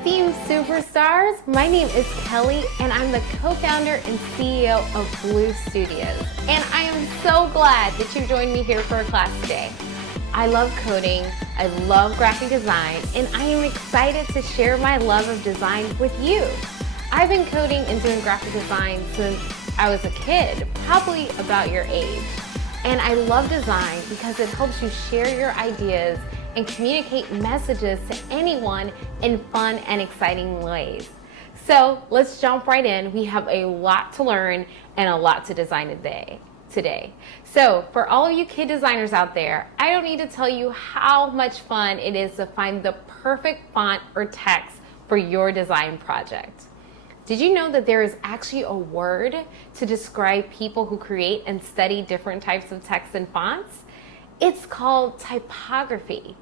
esteemed superstars, my name is Kelly and I'm the co-founder and CEO of Blue Studios. And I am so glad that you joined me here for a class today. I love coding, I love graphic design, and I am excited to share my love of design with you. I've been coding and doing graphic design since I was a kid, probably about your age. And I love design because it helps you share your ideas and communicate messages to anyone in fun and exciting ways. So let's jump right in. We have a lot to learn and a lot to design today. So for all of you kid designers out there, I don't need to tell you how much fun it is to find the perfect font or text for your design project. Did you know that there is actually a word to describe people who create and study different types of text and fonts? It's called typography.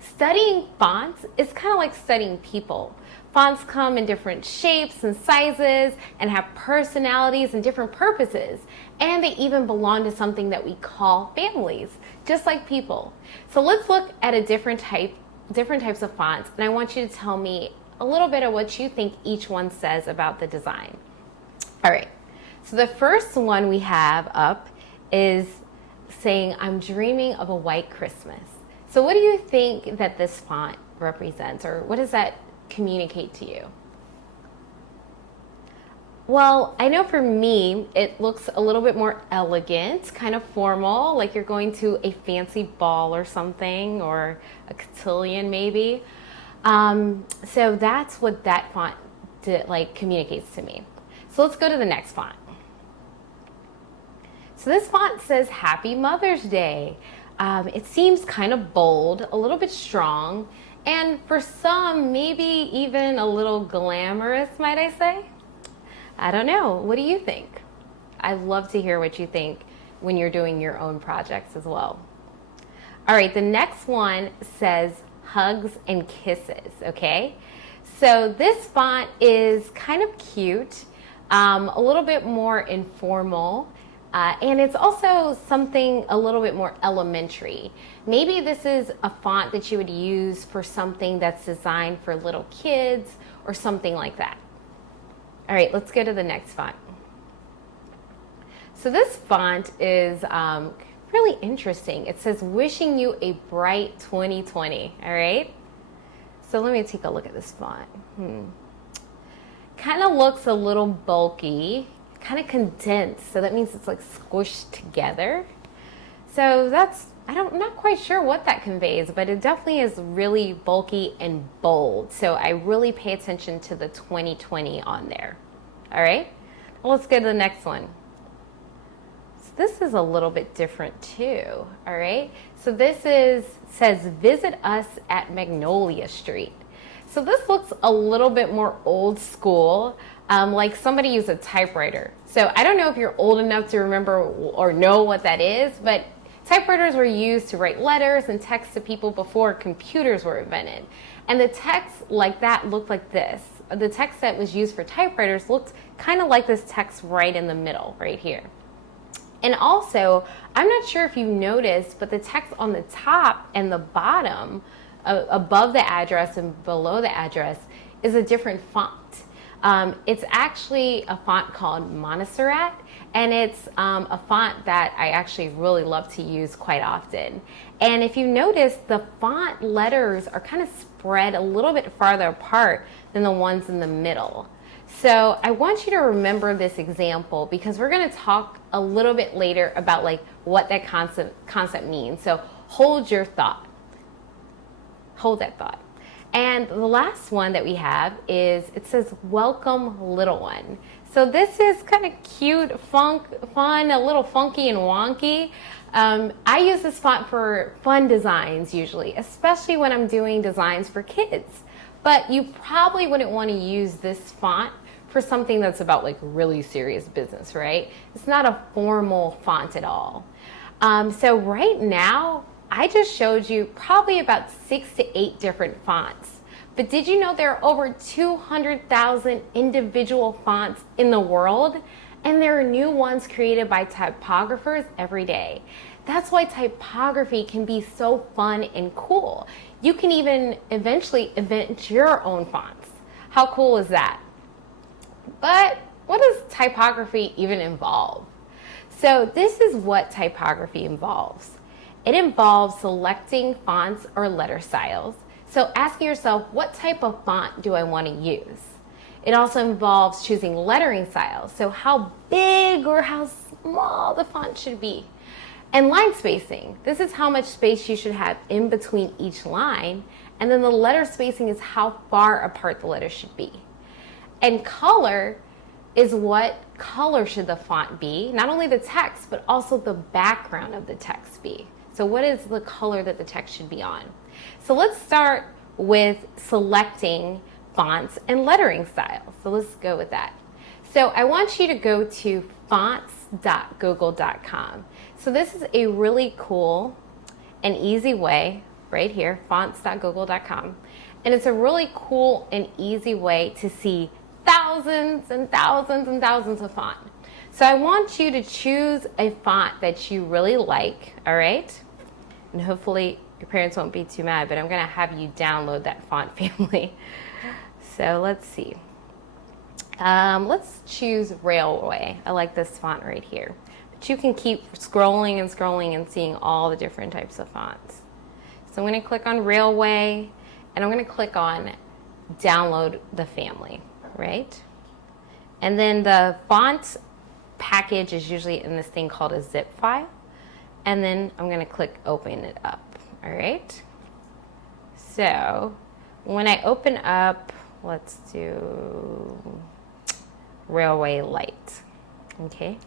Studying fonts is kind of like studying people. Fonts come in different shapes and sizes and have personalities and different purposes. And they even belong to something that we call families, just like people. So let's look at different types of fonts, and I want you to tell me a little bit of what you think each one says about the design. All right, so the first one we have up is saying, I'm dreaming of a white Christmas. So what do you think that this font represents, or what does that communicate to you? Well, I know for me, it looks a little bit more elegant, kind of formal, like you're going to a fancy ball or something, or a cotillion maybe. So that's what that font communicates to me. So let's go to the next font. So this font says Happy Mother's Day. It seems kind of bold, a little bit strong, and for some, maybe even a little glamorous, might I say? I don't know. What do you think? I'd love to hear what you think when you're doing your own projects as well. All right, the next one says Hugs and Kisses, okay? So this font is kind of cute, a little bit more informal, and it's also something a little bit more elementary. Maybe this is a font that you would use for something that's designed for little kids or something like that. All right, let's go to the next font. So this font is really interesting. It says, wishing you a bright 2020, all right? So let me take a look at this font. Kind of looks a little bulky, kind of condensed, so that means it's like squished together. So I'm not quite sure what that conveys, but it definitely is really bulky and bold. So I really pay attention to the 2020 on there. All right, well, let's go to the next one. This is a little bit different too, all right? So this says, visit us at Magnolia Street. So this looks a little bit more old school, like somebody used a typewriter. So I don't know if you're old enough to remember or know what that is, but typewriters were used to write letters and text to people before computers were invented. And the text like that looked like this. The text that was used for typewriters looked kind of like this text right in the middle, right here. And also, I'm not sure if you noticed, but the text on the top and the bottom, above the address and below the address, is a different font. It's actually a font called Montserrat, and it's a font that I actually really love to use quite often. And if you notice, the font letters are kind of spread a little bit farther apart than the ones in the middle. So I want you to remember this example because we're going to talk a little bit later about what that concept means. So hold your thought. Hold that thought. And the last one that we have is, it says, welcome little one. So this is kind of cute, fun, a little funky and wonky. I use this font for fun designs usually, especially when I'm doing designs for kids. But you probably wouldn't want to use this font for something that's about really serious business, right? It's not a formal font at all. So right now, I just showed you probably about 6 to 8 different fonts. But did you know there are over 200,000 individual fonts in the world? And there are new ones created by typographers every day. That's why typography can be so fun and cool. You can even eventually invent your own fonts. How cool is that? But what does typography even involve? So this is what typography involves. It involves selecting fonts or letter styles. So asking yourself, what type of font do I want to use? It also involves choosing lettering styles. So how big or how small the font should be. And line spacing. This is how much space you should have in between each line. And then the letter spacing is how far apart the letters should be. And color is what color should the font be. Not only the text, but also the background of the text be. So what is the color that the text should be on? So let's start with selecting fonts and lettering styles. So let's go with that. So I want you to go to fonts.google.com. So this is a really cool and easy way right here, fonts.google.com. And it's a really cool and easy way to see thousands and thousands and thousands of font. So I want you to choose a font that you really like, all right? And hopefully your parents won't be too mad, but I'm gonna have you download that font family. So let's see. Let's choose Railway. I like this font right here. But you can keep scrolling and scrolling and seeing all the different types of fonts. So I'm gonna click on Railway, and I'm gonna click on download the family, right? And then the font package is usually in this thing called a zip file. And then I'm gonna click open it up, all right? So when I open up, let's do Railway Light, okay?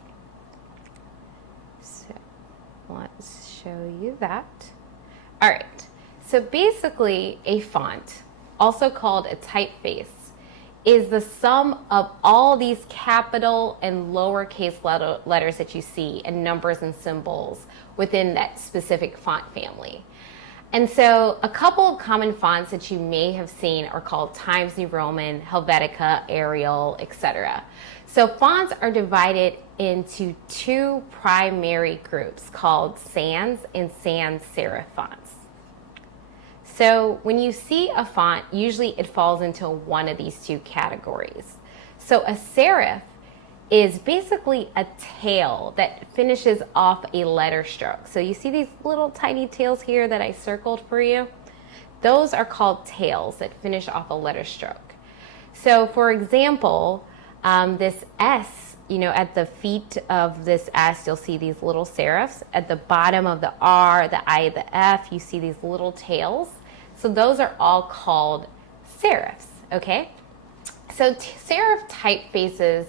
So let's show you that. All right, so basically a font, also called a typeface, is the sum of all these capital and lowercase letters that you see and numbers and symbols within that specific font family. And so a couple of common fonts that you may have seen are called Times New Roman, Helvetica, Arial, etc. So fonts are divided into two primary groups called sans and sans serif fonts. So when you see a font, usually it falls into one of these two categories. So a serif is basically a tail that finishes off a letter stroke. So you see these little tiny tails here that I circled for you? Those are called tails that finish off a letter stroke. So for example, this S, at the feet of this S, you'll see these little serifs. At the bottom of the R, the I, the F, you see these little tails. So those are all called serifs, okay? So serif typefaces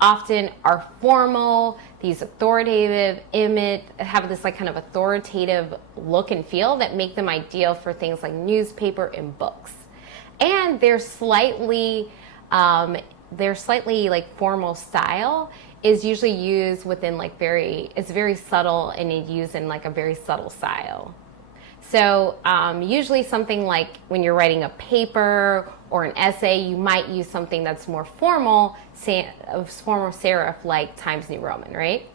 often are formal, these authoritative image, have this kind of authoritative look and feel that make them ideal for things like newspaper and books. And their slightly formal style is usually used within it's very subtle and it's used in a very subtle style. So usually something like when you're writing a paper or an essay, you might use something that's more formal serif like Times New Roman, right?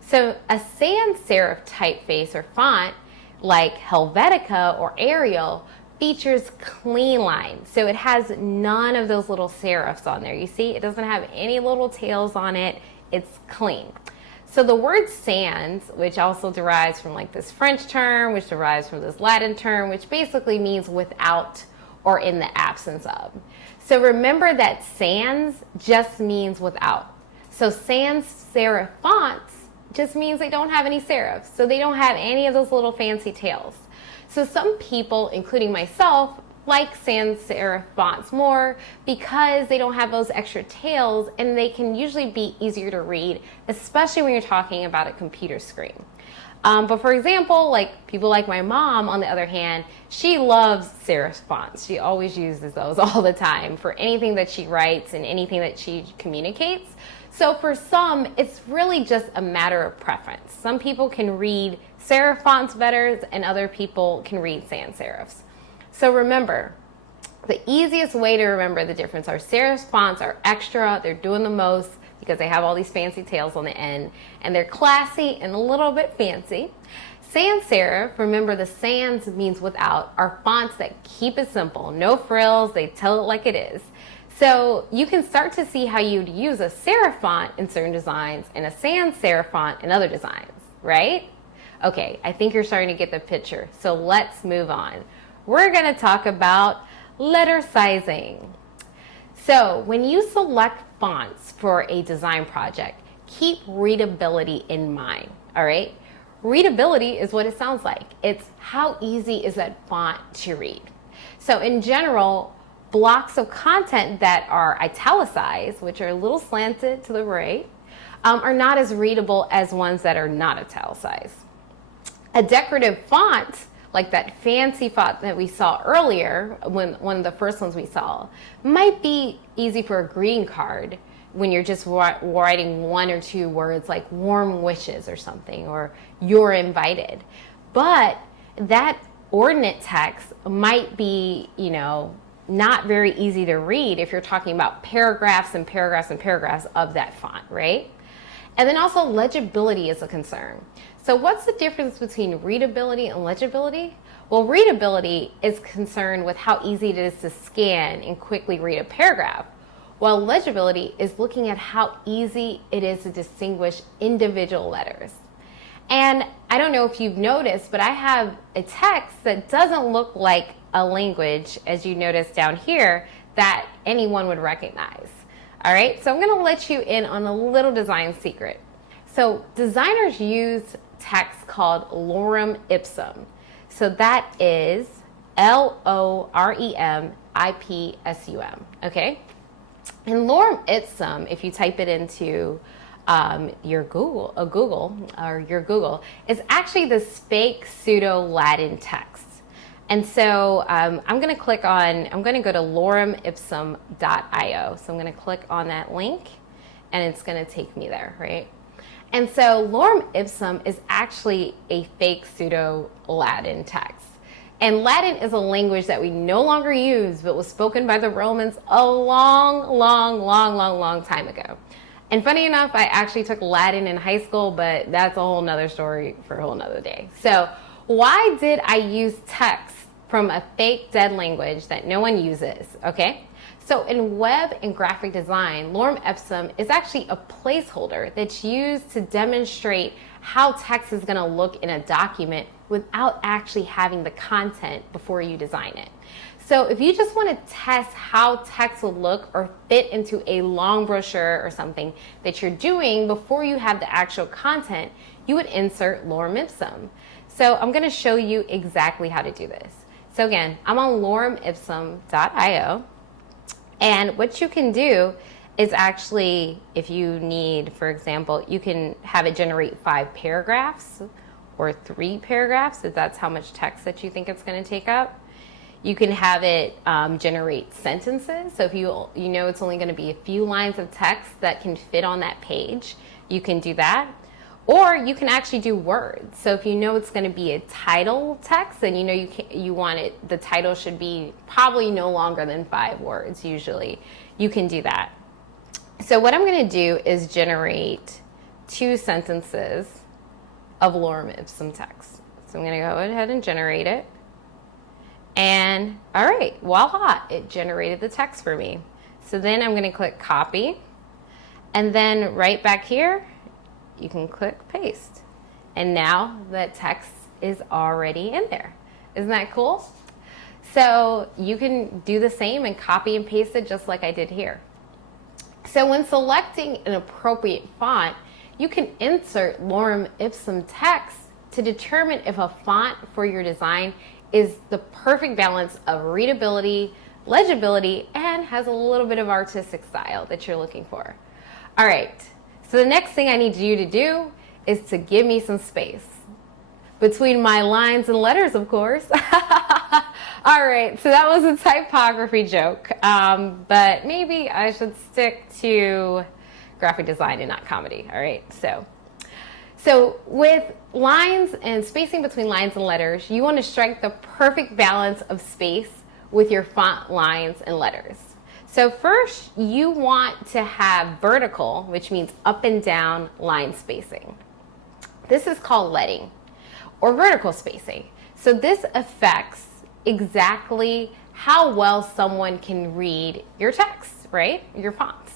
So a sans serif typeface or font like Helvetica or Arial features clean lines. So it has none of those little serifs on there. You see, it doesn't have any little tails on it. It's clean. So the word sans, which also derives from this French term, which derives from this Latin term, which basically means without or in the absence of. So remember that sans just means without. So sans serif fonts just means they don't have any serifs. So they don't have any of those little fancy tails. So some people, including myself, like sans serif fonts more because they don't have those extra tails and they can usually be easier to read, especially when you're talking about a computer screen. But for example, people like my mom, on the other hand, she loves serif fonts. She always uses those all the time for anything that she writes and anything that she communicates. So for some, it's really just a matter of preference. Some people can read serif fonts better and other people can read sans serifs. So remember, the easiest way to remember the difference are serif fonts are extra, they're doing the most because they have all these fancy tails on the end, and they're classy and a little bit fancy. Sans serif, remember the sans means without, are fonts that keep it simple, no frills, they tell it like it is. So you can start to see how you'd use a serif font in certain designs and a sans serif font in other designs, right? Okay, I think you're starting to get the picture. So let's move on. We're going to talk about letter sizing. So when you select fonts for a design project, keep readability in mind, all right? Readability is what it sounds like. It's how easy is that font to read. So in general, blocks of content that are italicized, which are a little slanted to the right, are not as readable as ones that are not italicized. A decorative font, like that fancy font that we saw earlier, one of the first ones we saw, might be easy for a greeting card when you're just writing one or two words like warm wishes or something, or you're invited. But that ordinate text might be, not very easy to read if you're talking about paragraphs and paragraphs and paragraphs of that font, right? And then also legibility is a concern. So what's the difference between readability and legibility? Well, readability is concerned with how easy it is to scan and quickly read a paragraph, while legibility is looking at how easy it is to distinguish individual letters. And I don't know if you've noticed, but I have a text that doesn't look like a language, as you notice down here, that anyone would recognize. All right, so I'm gonna let you in on a little design secret. So designers use text called lorem ipsum. So that is LOREMIPSUM, okay? And lorem ipsum, if you type it into your Google, is actually this fake pseudo-Latin text. And so I'm going to go to loremipsum.io. So I'm going to click on that link, and it's going to take me there, right? And so lorem ipsum is actually a fake pseudo-Latin text. And Latin is a language that we no longer use, but was spoken by the Romans a long time ago. And funny enough, I actually took Latin in high school, but that's a whole nother story for a whole nother day. So why did I use text from a fake dead language that no one uses, okay? So in web and graphic design, lorem ipsum is actually a placeholder that's used to demonstrate how text is gonna look in a document without actually having the content before you design it. So if you just want to test how text will look or fit into a long brochure or something that you're doing before you have the actual content, you would insert lorem ipsum. So I'm going to show you exactly how to do this. So again, I'm on loremipsum.io, and what you can do is actually, if you need, for example, you can have it generate 5 paragraphs or 3 paragraphs if that's how much text that you think it's going to take up. You can have it generate sentences. So if you know it's only going to be a few lines of text that can fit on that page, you can do that. Or you can actually do words. So if you know it's going to be a title text, then you want it, the title should be probably no longer than 5 words usually. You can do that. So what I'm going to do is generate 2 sentences of lorem ipsum text. So I'm going to go ahead and generate it. And all right, voila, it generated the text for me. So then I'm going to click copy, and then right back here, you can click paste. And now that text is already in there. Isn't that cool? So you can do the same and copy and paste it just like I did here. So when selecting an appropriate font, you can insert lorem ipsum text to determine if a font for your design is the perfect balance of readability, legibility, and has a little bit of artistic style that you're looking for. All right, so the next thing I need you to do is to give me some space between my lines and letters, of course. All right, so that was a typography joke, but maybe I should stick to graphic design and not comedy, all right? So with lines and spacing between lines and letters, you want to strike the perfect balance of space with your font lines and letters. So first, you want to have vertical, which means up and down line spacing. This is called leading or vertical spacing. So this affects exactly how well someone can read your text, right? Your fonts.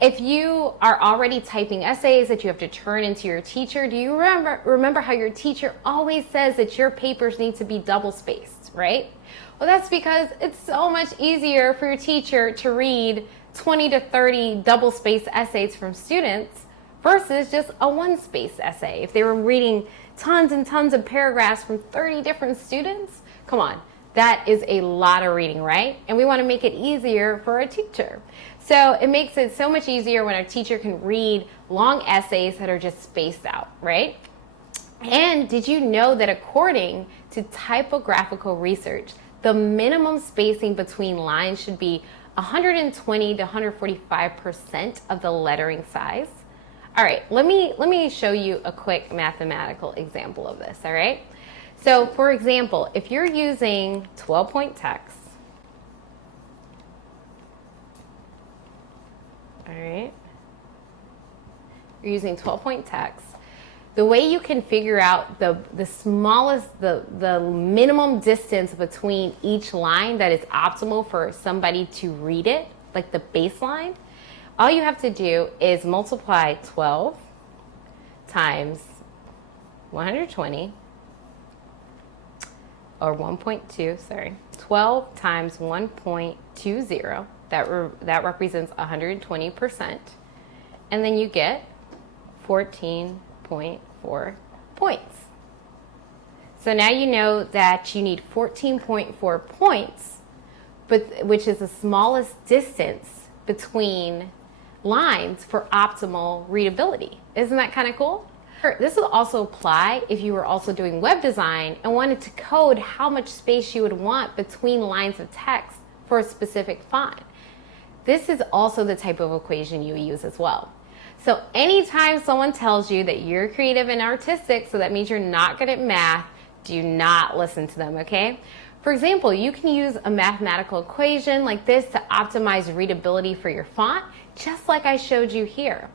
If you are already typing essays that you have to turn into your teacher, do you remember how your teacher always says that your papers need to be double spaced, right? Well, that's because it's so much easier for your teacher to read 20 to 30 double spaced essays from students versus just a one spaced essay. If they were reading tons and tons of paragraphs from 30 different students, come on, that is a lot of reading, right? And we want to make it easier for a teacher. So it makes it so much easier when a teacher can read long essays that are just spaced out, right? And did you know that according to typographical research, the minimum spacing between lines should be 120 to 145% of the lettering size? All right, let me show you a quick mathematical example of this, all right? So for example, if you're using 12-point text, all right, you're using 12-point text, the way you can figure out the minimum distance between each line that is optimal for somebody to read it, like the baseline, all you have to do is multiply 12 times 120, or 1.2, sorry, 12 times 1.20, that represents 120%, and then you get 14.4 points. So now you know that you need 14.4 points, which is the smallest distance between lines for optimal readability. Isn't that kind of cool? This will also apply if you were also doing web design and wanted to code how much space you would want between lines of text for a specific font. This is also the type of equation you use as well. So anytime someone tells you that you're creative and artistic, so that means you're not good at math, do not listen to them, okay? For example, you can use a mathematical equation like this to optimize readability for your font, just like I showed you here.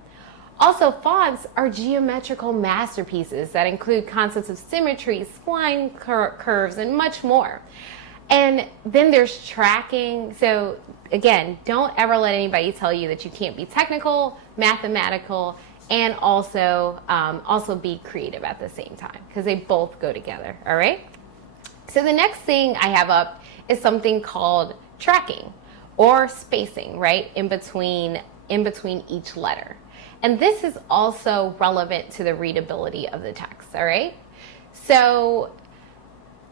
Also, fonts are geometrical masterpieces that include concepts of symmetry, spline curves, and much more. And then there's tracking. So again, don't ever let anybody tell you that you can't be technical, mathematical, and also be creative at the same time, because they both go together, all right? So the next thing I have up is something called tracking or spacing, right, in between each letter. And this is also relevant to the readability of the text, all right? So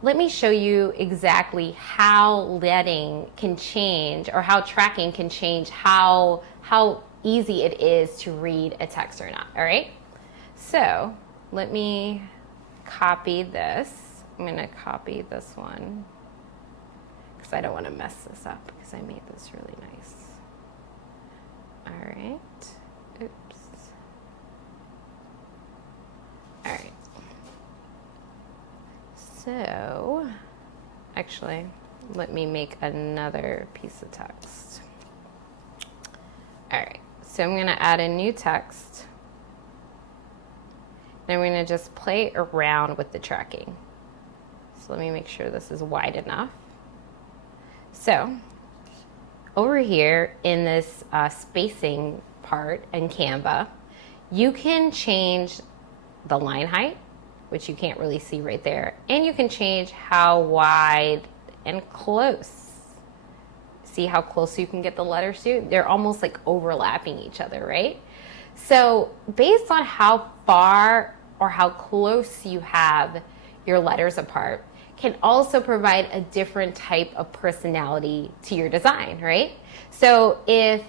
let me show you exactly how leading can change, or how tracking can change how easy it is to read a text or not, all right? So let me copy this. I'm gonna copy this one because I don't want to mess this up because I made this really nice. All right. Oops. All right. So, actually, let me make another piece of text. All right. So I'm gonna add a new text, and I'm gonna just play around with the tracking. So let me make sure this is wide enough. So over here in this spacing part in Canva, you can change the line height, which you can't really see right there, and you can change how wide and close. See how close you can get the letters to? They're almost like overlapping each other, right? So based on how far or how close you have your letters apart, can also provide a different type of personality to your design, right? So if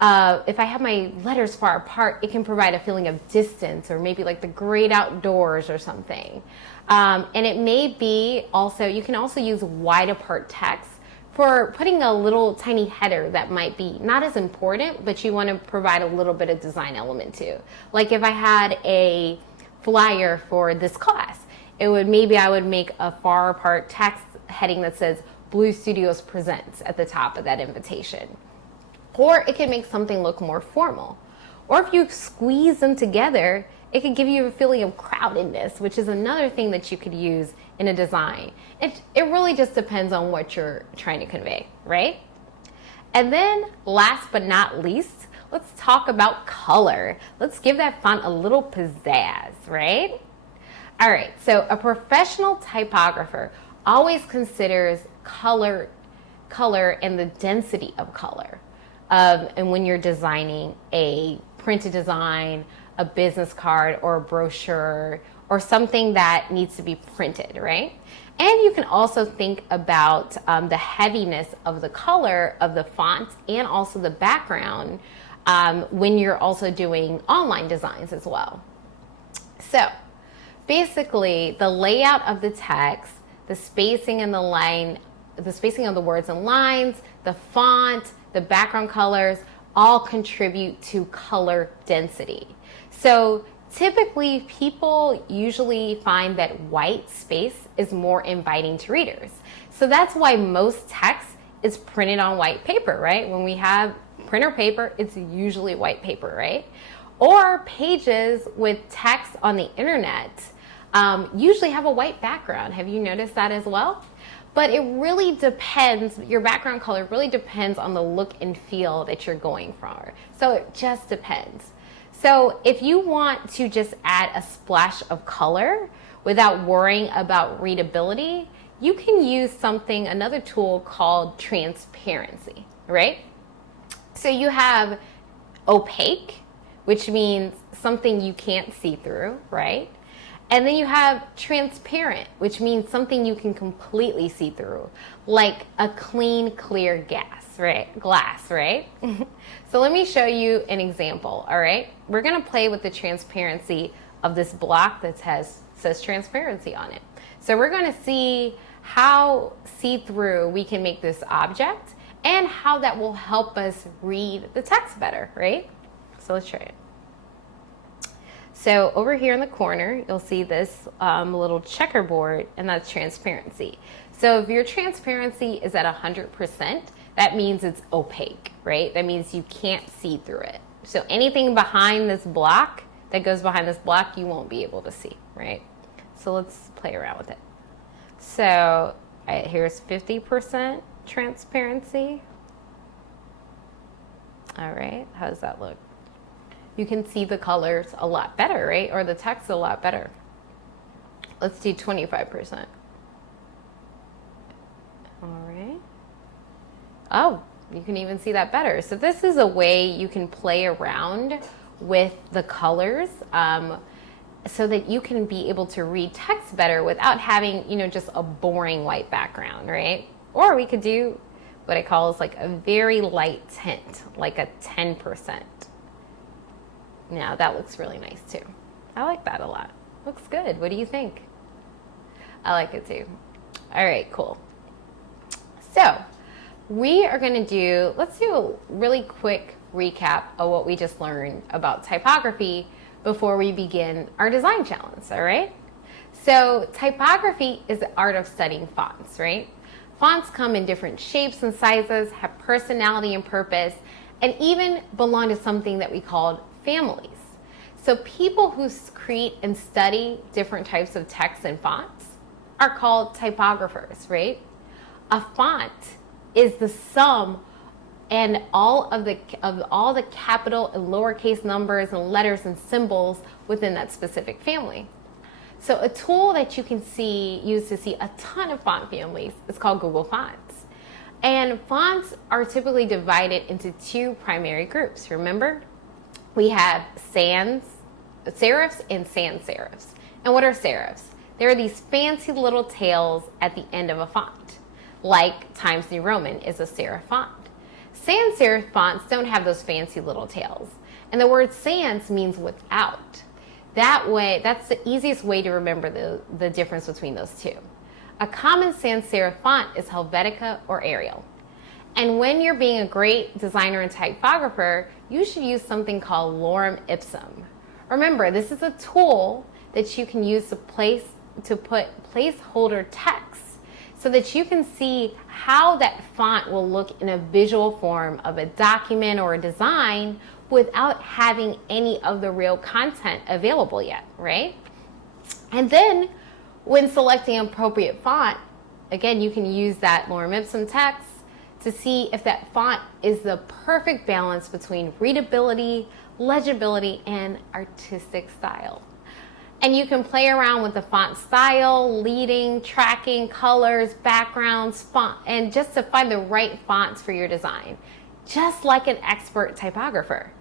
I have my letters far apart, it can provide a feeling of distance, or maybe like the great outdoors or something. And it may be also, you can also use wide apart text for putting a little tiny header that might be not as important, but you want to provide a little bit of design element to. Like if I had a flyer for this class, I would make a far apart text heading that says Blue Studios Presents at the top of that invitation. Or it can make something look more formal. Or if you squeeze them together, it could give you a feeling of crowdedness, which is another thing that you could use in a design. It really just depends on what you're trying to convey, right? And then last but not least, let's talk about color. Let's give that font a little pizzazz, right? All right, so a professional typographer always considers color and the density of color. And when you're designing a printed design, a business card, or a brochure, or something that needs to be printed, right? And you can also think about the heaviness of the color of the font and also the background when you're also doing online designs as well. So basically, the layout of the text, the spacing and the spacing of the words and lines, the font, the background colors, all contribute to color density. So typically, people usually find that white space is more inviting to readers. So that's why most text is printed on white paper, right? When we have printer paper, it's usually white paper, right? Or pages with text on the internet usually have a white background. Have you noticed that as well? But it really depends, your background color really depends on the look and feel that you're going for. So it just depends. So if you want to just add a splash of color without worrying about readability, you can use another tool called transparency, right? So you have opaque, which means something you can't see through, right? And then you have transparent, which means something you can completely see through, like a clean, clear glass, right? So let me show you an example, all right? We're gonna play with the transparency of this block that says transparency on it. So we're gonna see how see-through we can make this object and how that will help us read the text better, right? So let's try it. So over here in the corner, you'll see this little checkerboard, and that's transparency. So if your transparency is at 100%, that means it's opaque, right? That means you can't see through it. So anything behind this block, that goes behind this block, you won't be able to see, right? So let's play around with it. So here's 50% transparency. All right, how does that look? You can see the colors a lot better, right? Or the text a lot better. Let's do 25%. All right. Oh, you can even see that better. So this is a way you can play around with the colors so that you can be able to read text better without having, just a boring white background, right? Or we could do what I call is like a very light tint, like a 10%. Now that looks really nice too. I like that a lot. Looks good. What do you think? I like it too. All right, cool. So we are going to let's do a really quick recap of what we just learned about typography before we begin our design challenge, all right? So typography is the art of studying fonts, right? Fonts come in different shapes and sizes, have personality and purpose, and even belong to something that we call families. So people who create and study different types of text and fonts are called typographers, right? A font is the sum and all of the capital and lowercase numbers and letters and symbols within that specific family. So a tool that you can use to see a ton of font families is called Google Fonts. And fonts are typically divided into two primary groups. Remember? We have serifs and sans serifs. And what are serifs? They're these fancy little tails at the end of a font, like Times New Roman is a serif font. Sans serif fonts don't have those fancy little tails. And the word sans means without. That way, that's the easiest way to remember the difference between those two. A common sans serif font is Helvetica or Arial. And when you're being a great designer and typographer, you should use something called lorem ipsum. Remember, this is a tool that you can use to put placeholder text so that you can see how that font will look in a visual form of a document or a design without having any of the real content available yet, right? And then when selecting an appropriate font, again, you can use that lorem ipsum text to see if that font is the perfect balance between readability, legibility, and artistic style. And you can play around with the font style, leading, tracking, colors, backgrounds, font, and just to find the right fonts for your design, just like an expert typographer.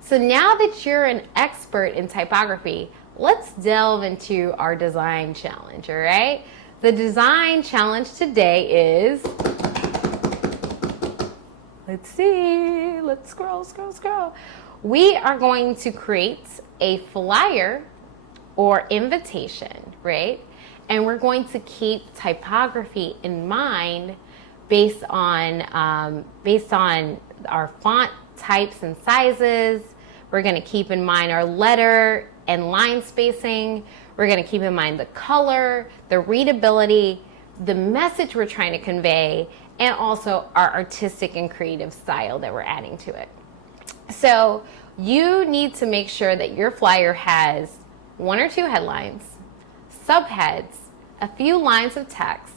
So now that you're an expert in typography, let's delve into our design challenge, all right? The design challenge today is, let's see, let's scroll. We are going to create a flyer or invitation, right? And we're going to keep typography in mind based on our font types and sizes. We're going to keep in mind our letter and line spacing. We're going to keep in mind the color, the readability, the message we're trying to convey, and also our artistic and creative style that we're adding to it. So you need to make sure that your flyer has 1 or 2 headlines, subheads, a few lines of text,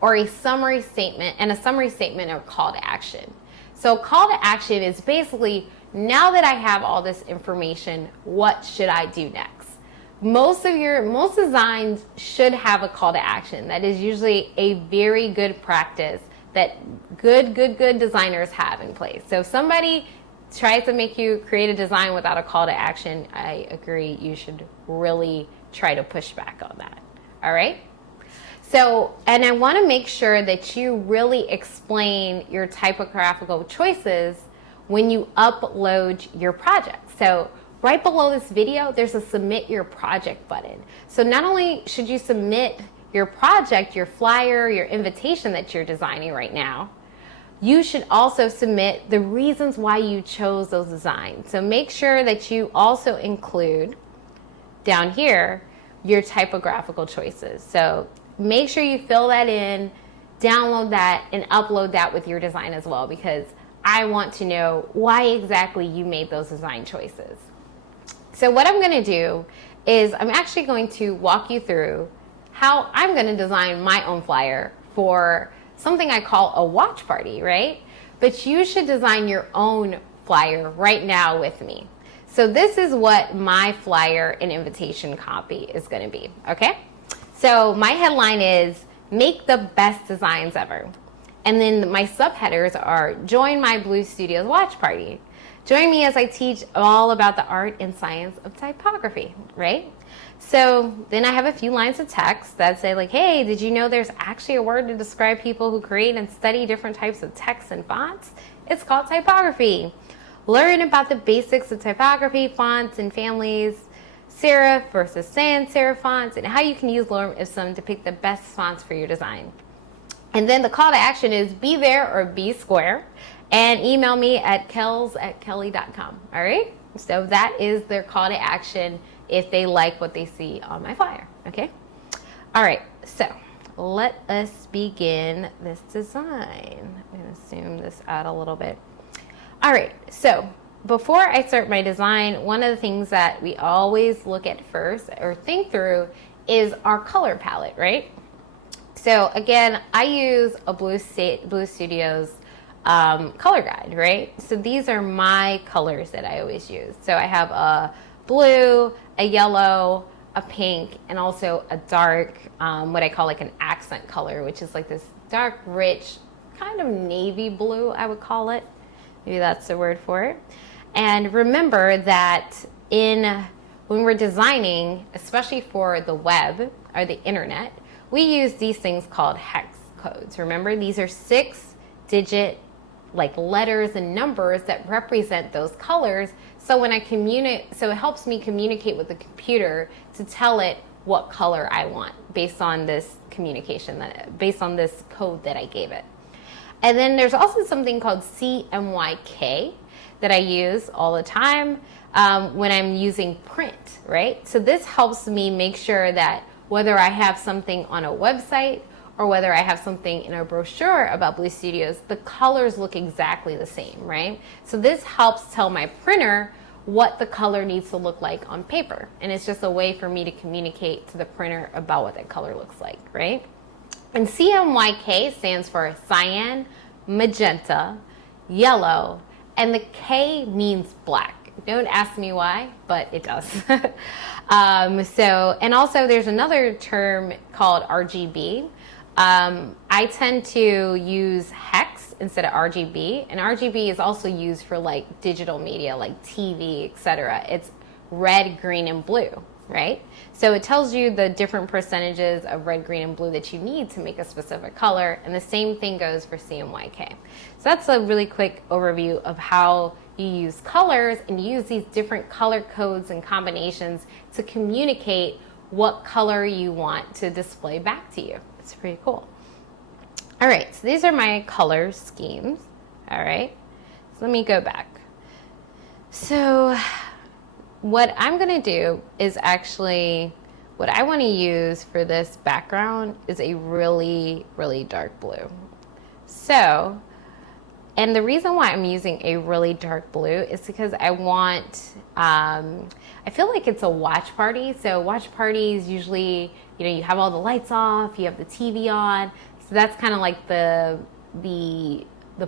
or a summary statement, and a summary statement or call to action. So call to action is basically, now that I have all this information, what should I do next? Most designs should have a call to action. That is usually a very good practice that good designers have in place. So if somebody tries to make you create a design without a call to action, I agree, you should really try to push back on that. All right? So, and I want to make sure that you really explain your typographical choices when you upload your project. So right below this video, there's a submit your project button. So not only should you submit your project, your flyer, your invitation that you're designing right now, you should also submit the reasons why you chose those designs. So make sure that you also include down here your typographical choices. So make sure you fill that in, download that, and upload that with your design as well, because I want to know why exactly you made those design choices. So what I'm going to do is I'm actually going to walk you through how I'm going to design my own flyer for something I call a watch party, right? But you should design your own flyer right now with me. So this is what my flyer and invitation copy is going to be, okay? So my headline is, make the best designs ever. And then my subheaders are, join my Blue Studios watch party. Join me as I teach all about the art and science of typography, right? So then I have a few lines of text that say like, hey, did you know there's actually a word to describe people who create and study different types of text and fonts? It's called typography. Learn about the basics of typography, fonts and families, serif versus sans serif fonts, and how you can use lorem ipsum to pick the best fonts for your design. And then the call to action is be there or be square, and email me at kells@kelly.com. All right? So that is their call to action if they like what they see on my flyer. Okay? All right. So let us begin this design. I'm going to zoom this out a little bit. All right. So before I start my design, one of the things that we always look at first or think through is our color palette, right? So again, I use a Blue Studios color guide, right? So these are my colors that I always use. So I have a blue, a yellow, a pink, and also a dark, what I call like an accent color, which is like this dark, rich, kind of navy blue, I would call it. Maybe that's the word for it. And remember that when we're designing, especially for the web or the internet, we use these things called hex codes. Remember, these are 6-digit like letters and numbers that represent those colors. So when so it helps me communicate with the computer to tell it what color I want based on this based on this code that I gave it. And then there's also something called CMYK that I use all the time when I'm using print, right? So this helps me make sure that whether I have something on a website or whether I have something in a brochure about Blue Studios, the colors look exactly the same, right? So this helps tell my printer what the color needs to look like on paper. And it's just a way for me to communicate to the printer about what that color looks like, right? And CMYK stands for cyan, magenta, yellow, and the K means black. Don't ask me why, but it does. And also there's another term called RGB. I tend to use hex instead of RGB, and RGB is also used for like digital media, like TV, etc. It's red, green, and blue, right? So it tells you the different percentages of red, green, and blue that you need to make a specific color, and the same thing goes for CMYK. So that's a really quick overview of how you use colors and use these different color codes and combinations to communicate what color you want to display back to you. It's pretty cool. All right, so these are my color schemes. All right, so let me go back. So what I'm gonna do is actually, what I wanna use for this background is a really, really dark blue. So, and the reason why I'm using a really dark blue is because I want, I feel like it's a watch party. So watch parties usually, you have all the lights off, you have the TV on. So that's kind of like the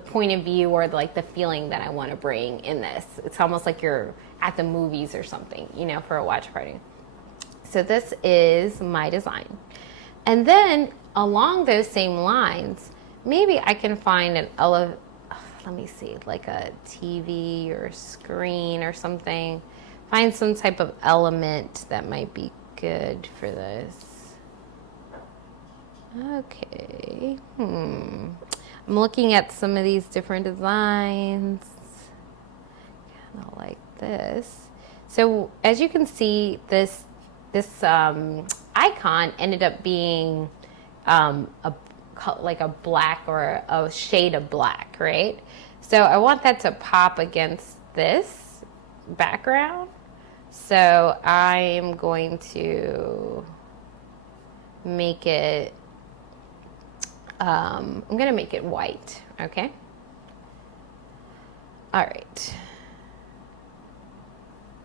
point of view, or like the feeling that I want to bring in this. It's almost like you're at the movies or something, for a watch party. So this is my design. And then along those same lines, maybe I can find let me see, like a TV or a screen or something. Find some type of element that might be good for this. Okay. I'm looking at some of these different designs. Kind of like this. So as you can see, this icon ended up being like a black or a shade of black, right? So I want that to pop against this background. So I'm going to make it, I'm going to make it white, okay? All right.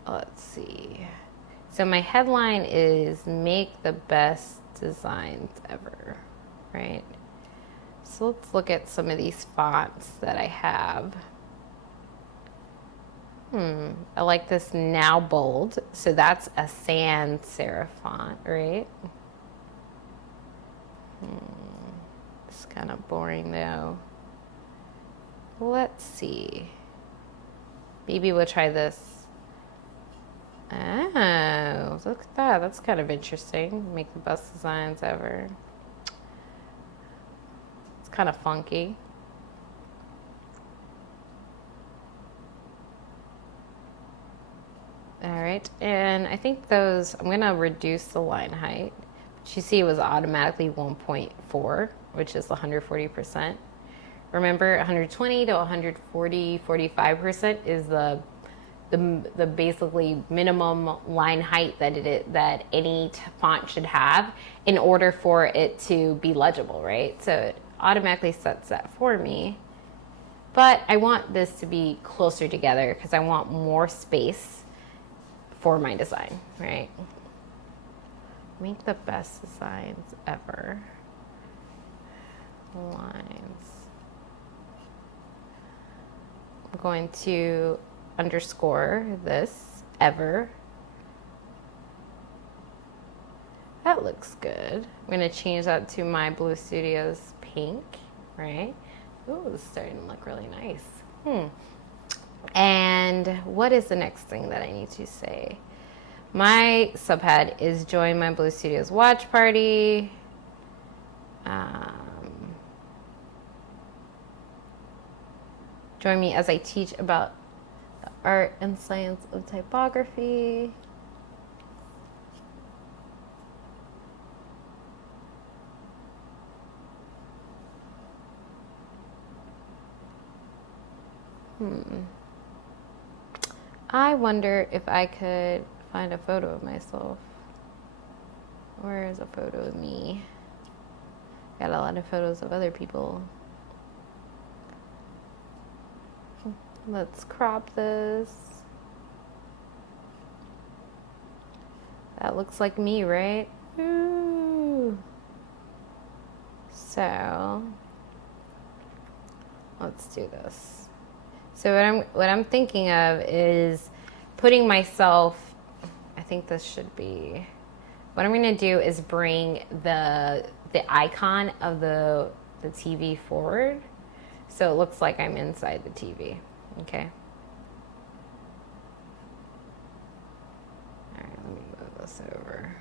Let's see. So my headline is make the best designs ever, right? So let's look at some of these fonts that I have. I like this Now Bold. So that's a sans serif font, right? It's kind of boring though. Let's see. Maybe we'll try this. Oh, look at that. That's kind of interesting. Make the best designs ever. It's kind of funky. All right, and I think those, I'm gonna reduce the line height. But you see it was automatically 1.4, which is 140%. Remember, 120 to 140, 45% is the basically minimum line height that any font should have in order for it to be legible, right? So it automatically sets that for me. But I want this to be closer together because I want more space for my design, right? Make the best designs ever. Lines. I'm going to underscore this ever. That looks good. I'm going to change that to my Blue Studios pink, right? Ooh, it's starting to look really nice. And what is the next thing that I need to say? My subhead is join my Blue Studios watch party. Join me as I teach about the art and science of typography. I wonder if I could find a photo of myself. Where is a photo of me? Got a lot of photos of other people. Let's crop this. That looks like me, right? Ooh. So let's do this. So what I'm thinking of is putting myself, I think this should be, what I'm gonna do is bring the icon of the TV forward so it looks like I'm inside the TV, okay? All right, let me move this over.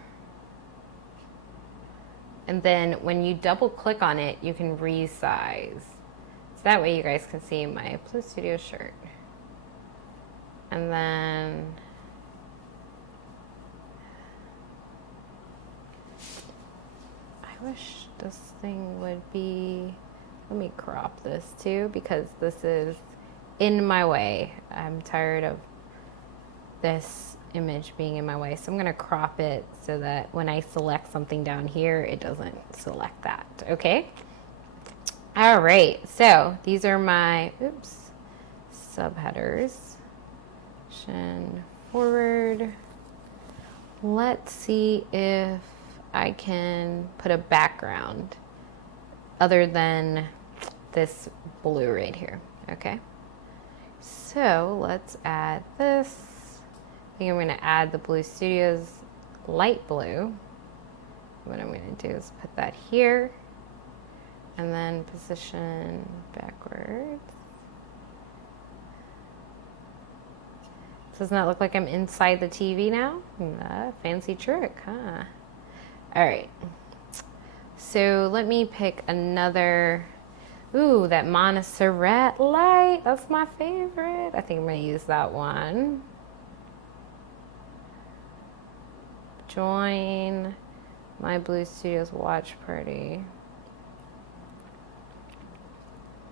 And then when you double click on it, you can resize. So that way you guys can see my Blue Studio shirt. And then I wish this thing would be, let me crop this too because this is in my way. I'm tired of this image being in my way. So I'm gonna crop it so that when I select something down here, it doesn't select that, okay? All right, so these are my, subheaders. Forward. Let's see if I can put a background other than this blue right here, okay? So let's add this. I think I'm gonna add the Blue Studios light blue. What I'm gonna do is put that here and then position backwards. Does not look like I'm inside the TV now? Fancy trick, huh? All right. So let me pick another. Ooh, that Montserrat light. That's my favorite. I think I'm gonna use that one. Join my Blue Studios watch party.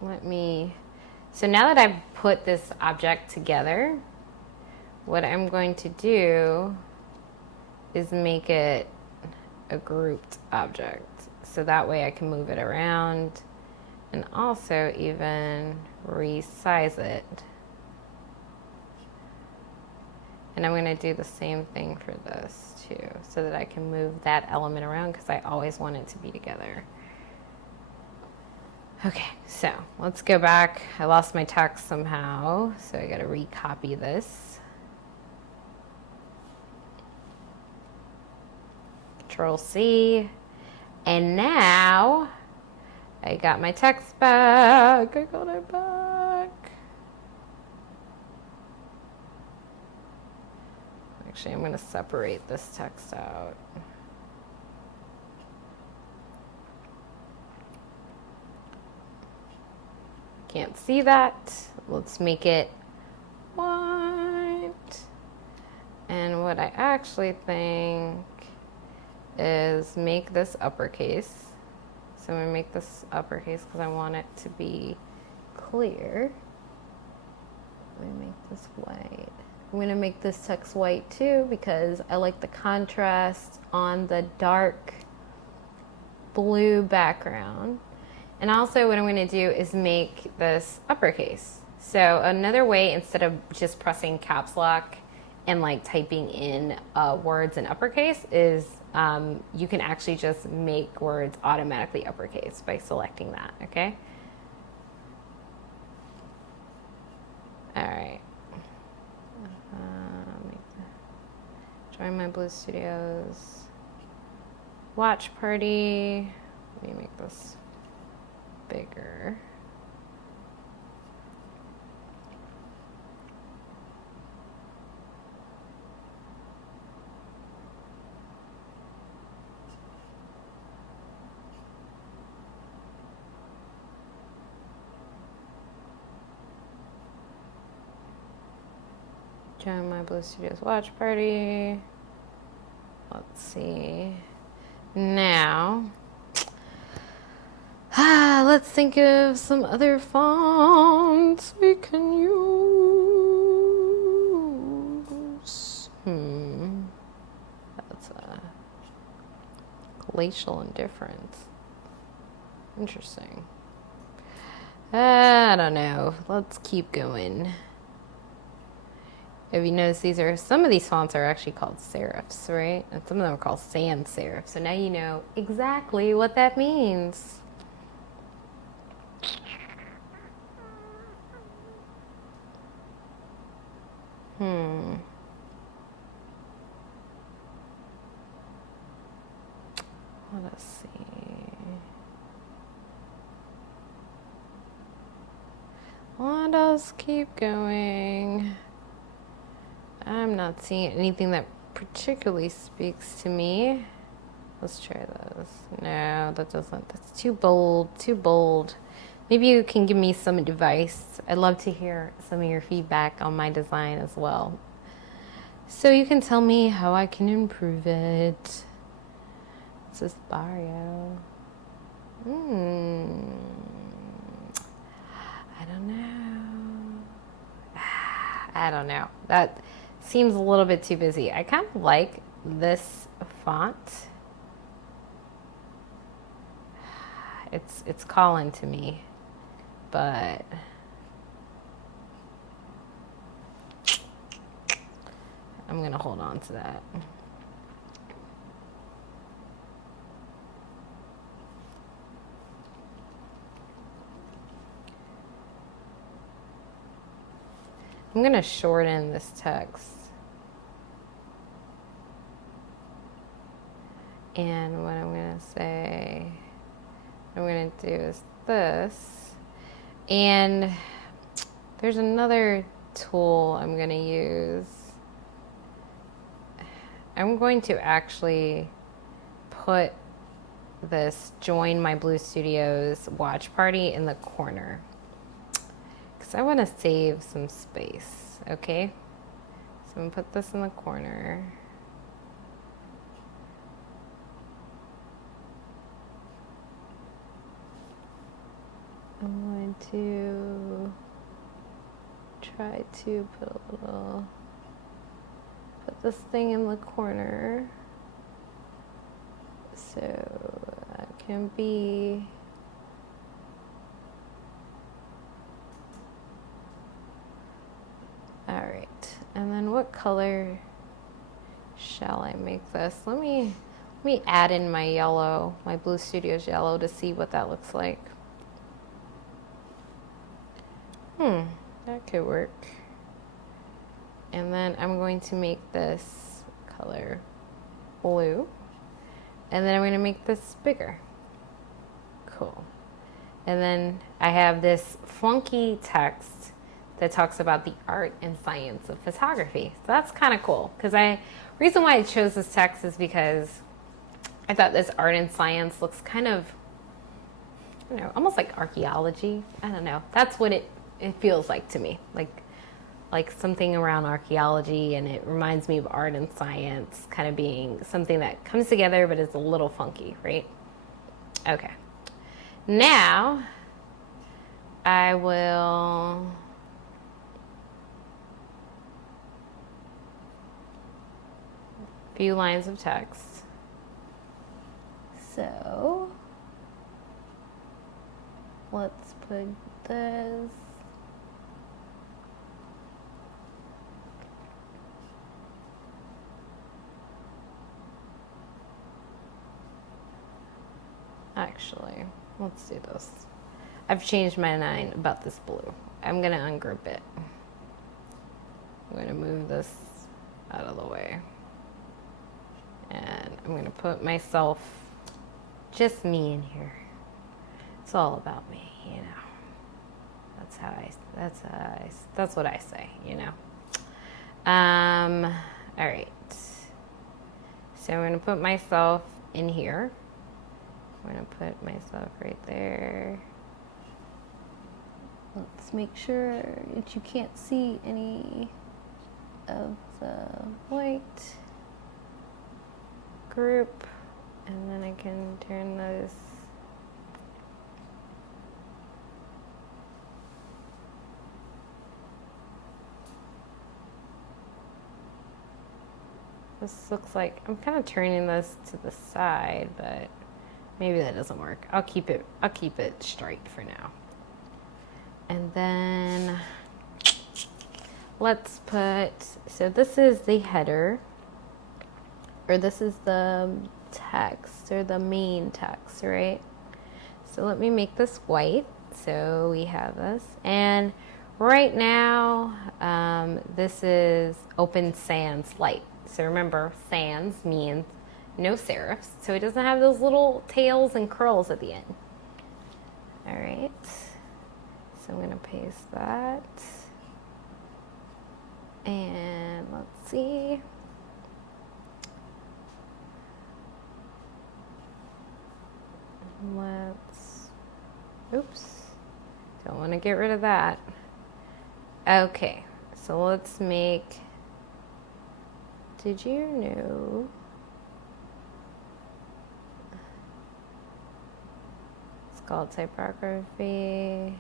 So now that I've put this object together, what I'm going to do is make it a grouped object. So that way I can move it around and also even resize it. And I'm gonna do the same thing for this too, so that I can move that element around because I always want it to be together. Okay, so let's go back. I lost my text somehow, so I gotta recopy this. Control C, and now I got my text back. I got it back. Actually, I'm going to separate this text out. Can't see that. Let's make it white. And what I actually think is make this uppercase. So I'm gonna make this uppercase because I want it to be clear. Let me make this white. I'm gonna make this text white too because I like the contrast on the dark blue background. And also what I'm gonna do is make this uppercase. So another way, instead of just pressing caps lock and like typing in words in uppercase, is you can actually just make words automatically uppercase by selecting that, okay? All right. Join my Blue Studios watch party. Let me make this bigger. Join my Blue Studios watch party. Let's see. Now, let's think of some other fonts we can use. That's a glacial indifference. Interesting. I don't know. Let's keep going. If you notice, some of these fonts are actually called serifs, right? And some of them are called sans serif. So now you know exactly what that means. Let us see. Let us keep going. I'm not seeing anything that particularly speaks to me. Let's try this. No, that doesn't. That's too bold, too bold. Maybe you can give me some advice. I'd love to hear some of your feedback on my design as well. So you can tell me how I can improve it. This is Barrio. I don't know. I don't know. That seems a little bit too busy. I kind of like this font. It's calling to me, but I'm gonna hold on to that. I'm gonna shorten this text. And what I'm gonna say, what I'm gonna do is this. And there's another tool I'm gonna use. I'm going to actually put this Join My Blue Studios watch party in the corner. Because I want to save some space, okay? So I'm going to put this in the corner. I'm going to try to put this thing in the corner so it can be all right. And then what color shall I make this? Let me add in my yellow, my Blue Studios yellow, to see what that looks like. That could work. And then I'm going to make this color blue. And then I'm going to make this bigger. Cool. And then I have this funky text that talks about the art and science of photography. So that's kind of cool. Reason why I chose this text is because I thought this art and science looks kind of, almost like archaeology. I don't know. That's what it feels like to me. Like something around archaeology, and it reminds me of art and science kind of being something that comes together but is a little funky, right? Okay. Now I will few lines of text. So let's put this. Actually, let's do this. I've changed my mind about this blue. I'm gonna ungroup it. I'm gonna move this out of the way. And I'm gonna put myself, just me in here. It's all about me, That's what I say, All right. So I'm gonna put myself in here. I'm going to put myself right there. Let's make sure that you can't see any of the white group. And then I can turn this. This looks like, I'm kind of turning this to the side, but maybe that doesn't work. I'll keep it straight for now. And then let's put, so this is the header, or this is the text, or the main text, right? So let me make this white. So we have this, and Right now, this is Open Sans Light. So remember, sans means no serifs, so it doesn't have those little tails and curls at the end. All right, so I'm gonna paste that. And let's see. Oops, don't want to get rid of that. Okay, so let's make, did you know? It's called Typography.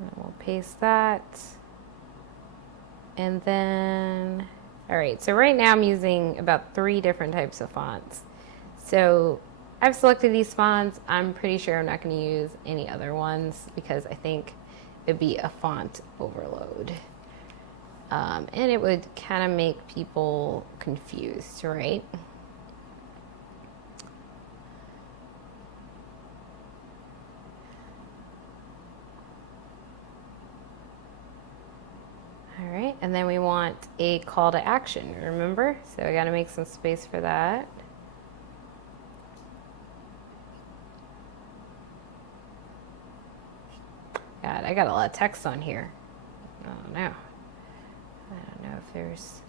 And we'll paste that. And then, all right, so right now I'm using about 3 different types of fonts. So I've selected these fonts. I'm pretty sure I'm not going to use any other ones because I think it'd be a font overload. And it would kind of make people confused, right? All right, and then we want a call to action, remember? So I gotta make some space for that. God, I got a lot of text on here. Oh no. I don't know if there's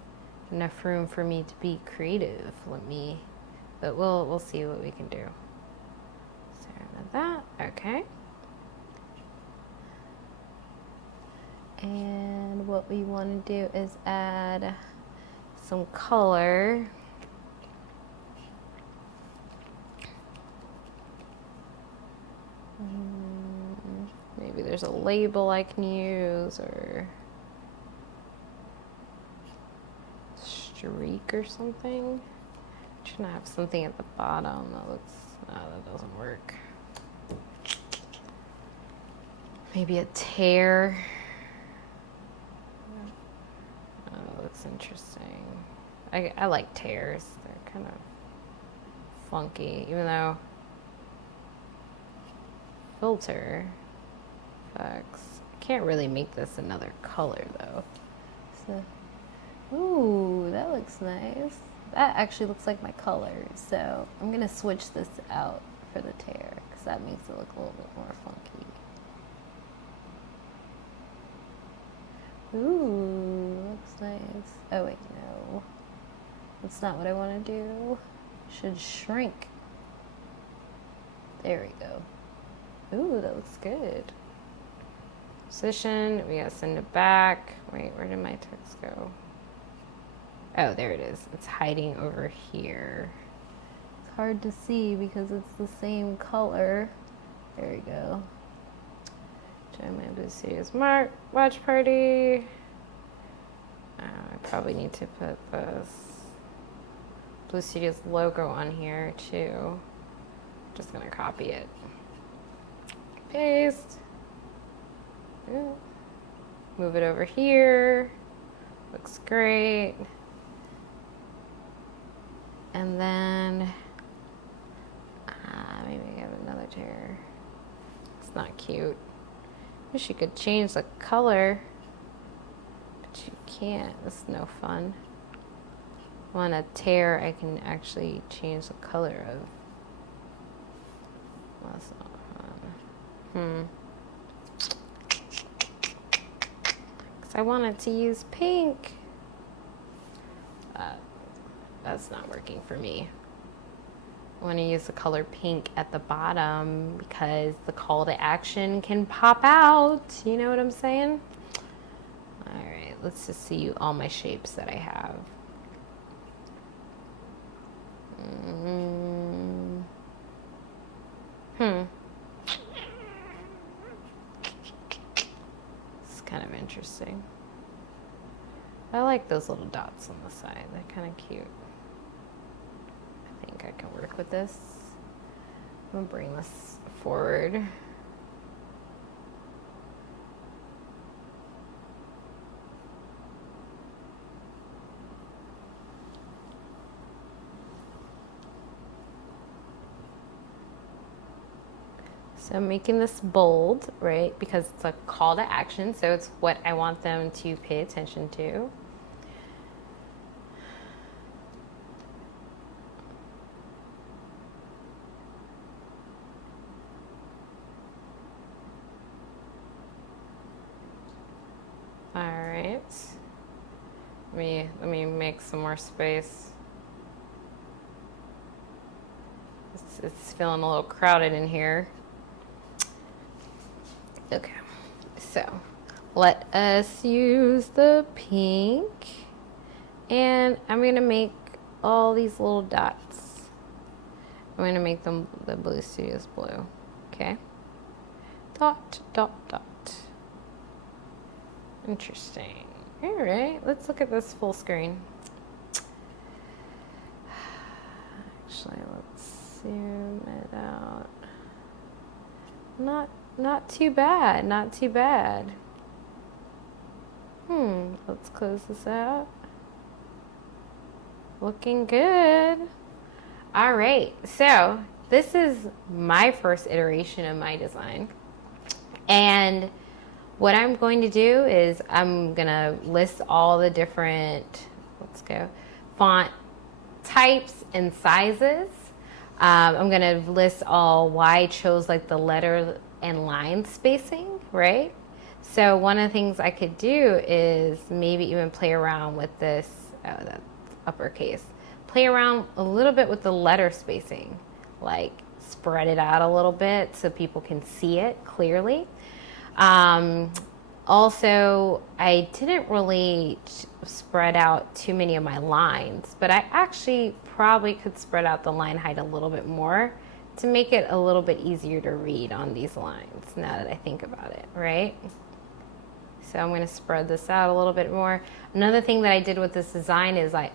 enough room for me to be creative. But we'll see what we can do. Sorry about that. Okay. And what we want to do is add some color. Maybe there's a label I can use, or streak or something. I'm trying to have something at the bottom that looks, no, that doesn't work. Maybe a tear. Oh, that looks interesting. I like tears. They're kind of funky, even though filter effects. Can't really make this another color though. So, ooh, that looks nice. That actually looks like my color. So I'm gonna switch this out for the tear because that makes it look a little bit more funky. Ooh, looks nice. Oh wait, no. That's not what I want to do. Should shrink. There we go. Ooh, that looks good. Position, we gotta send it back. Wait, where did my text go? Oh, there it is. It's hiding over here. It's hard to see because it's the same color. There we go. Join my Blue Studios watch party. I probably need to put this Blue Studios logo on here too. Just gonna copy it. Paste. Ooh. Move it over here. Looks great. And then maybe I have another tear. It's not cute. Wish you could change the color, but you can't. It's no fun. On a tear, I can actually change the color of. Well, that's not fun. Because I wanted to use pink. That's not working for me. I want to use the color pink at the bottom because the call to action can pop out. You know what I'm saying? All right, let's just see all my shapes that I have. It's kind of interesting. I like those little dots on the side. They're kind of cute. I think I can work with this. I'm gonna bring this forward. So I'm making this bold, right? Because it's a call to action, so it's what I want them to pay attention to. All right. Let me make some more space. It's feeling a little crowded in here. Okay, so let us use the pink, and I'm gonna make all these little dots. I'm gonna make them the Blue Studios blue. Okay, dot, dot, dot. Interesting. All right, let's look at this full screen. Actually, let's zoom it out. Not too bad, not too bad. Let's close this out. Looking good. All right, so this is my first iteration of my design. And what I'm going to do is I'm gonna list all the different, font types and sizes. I'm gonna list all why I chose like the letter and line spacing, right? So one of the things I could do is maybe even play around with this, that's uppercase. Play around a little bit with the letter spacing, like spread it out a little bit so people can see it clearly. Also, I didn't really spread out too many of my lines, but I actually probably could spread out the line height a little bit more to make it a little bit easier to read on these lines now that I think about it, right? So I'm going to spread this out a little bit more. Another thing that I did with this design is I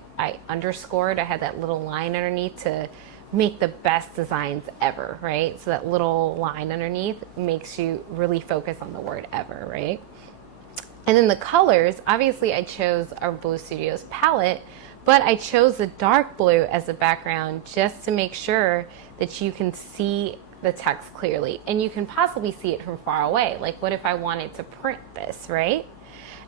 underscored. I had that little line underneath to make the best designs ever, right? So that little line underneath makes you really focus on the word ever, right? And then the colors, obviously I chose our Blue Studios palette, but I chose the dark blue as a background just to make sure that you can see the text clearly and you can possibly see it from far away. Like what if I wanted to print this, right?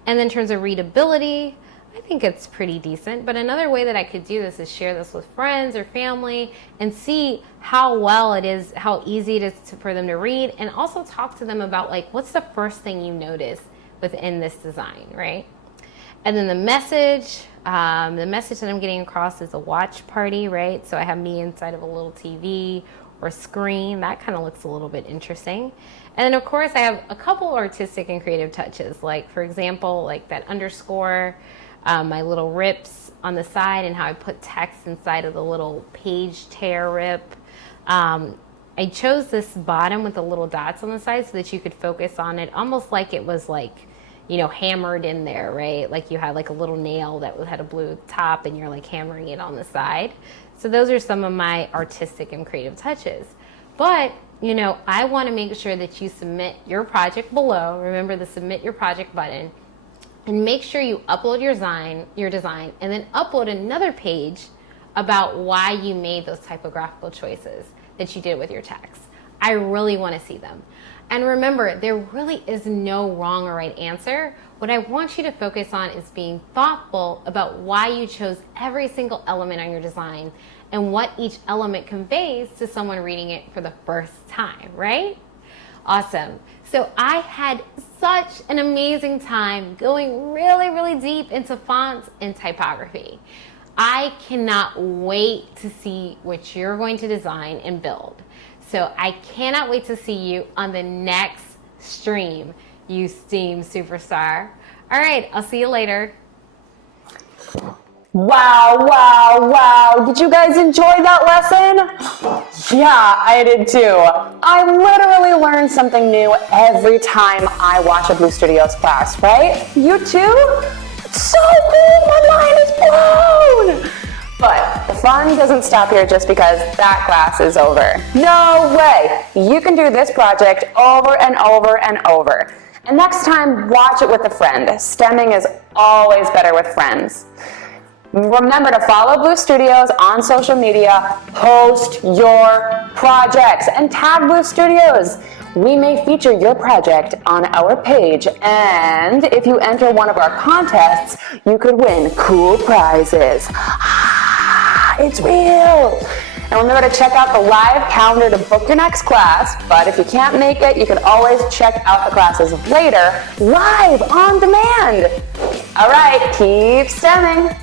And then in terms of readability, I think it's pretty decent, but another way that I could do this is share this with friends or family and see how well it is, how easy it is for them to read, and also talk to them about like, what's the first thing you notice within this design, right? And then the message that I'm getting across is a watch party, right? So I have me inside of a little TV or screen. That kind of looks a little bit interesting. And then of course I have a couple artistic and creative touches, like for example, like that underscore, my little rips on the side and how I put text inside of the little page tear rip. I chose this bottom with the little dots on the side so that you could focus on it almost like it was like, you know, hammered in there, right? Like you had like a little nail that had a blue top and you're like hammering it on the side. So those are some of my artistic and creative touches. But, you know, I want to make sure that you submit your project below. Remember the submit your project button. And make sure you upload your design, and then upload another page about why you made those typographical choices that you did with your text. I really want to see them. And remember, there really is no wrong or right answer. What I want you to focus on is being thoughtful about why you chose every single element on your design and what each element conveys to someone reading it for the first time, right? Awesome. So I had such an amazing time going really, really deep into fonts and typography. I cannot wait to see what you're going to design and build. So I cannot wait to see you on the next stream, you STEAM superstar. All right, I'll see you later. Wow, wow, wow. Did you guys enjoy that lesson? Yeah, I did too. I literally learn something new every time I watch a Blue Studios class, right? You too? So cool, my mind is blown! But the fun doesn't stop here just because that class is over. No way! You can do this project over and over and over. And next time, watch it with a friend. STEMming is always better with friends. Remember to follow Blue Studios on social media, post your projects, and tag Blue Studios. We may feature your project on our page, and if you enter one of our contests, you could win cool prizes. It's real! And remember to check out the live calendar to book your next class, but if you can't make it, you can always check out the classes later, live, on demand. All right, keep STEMming.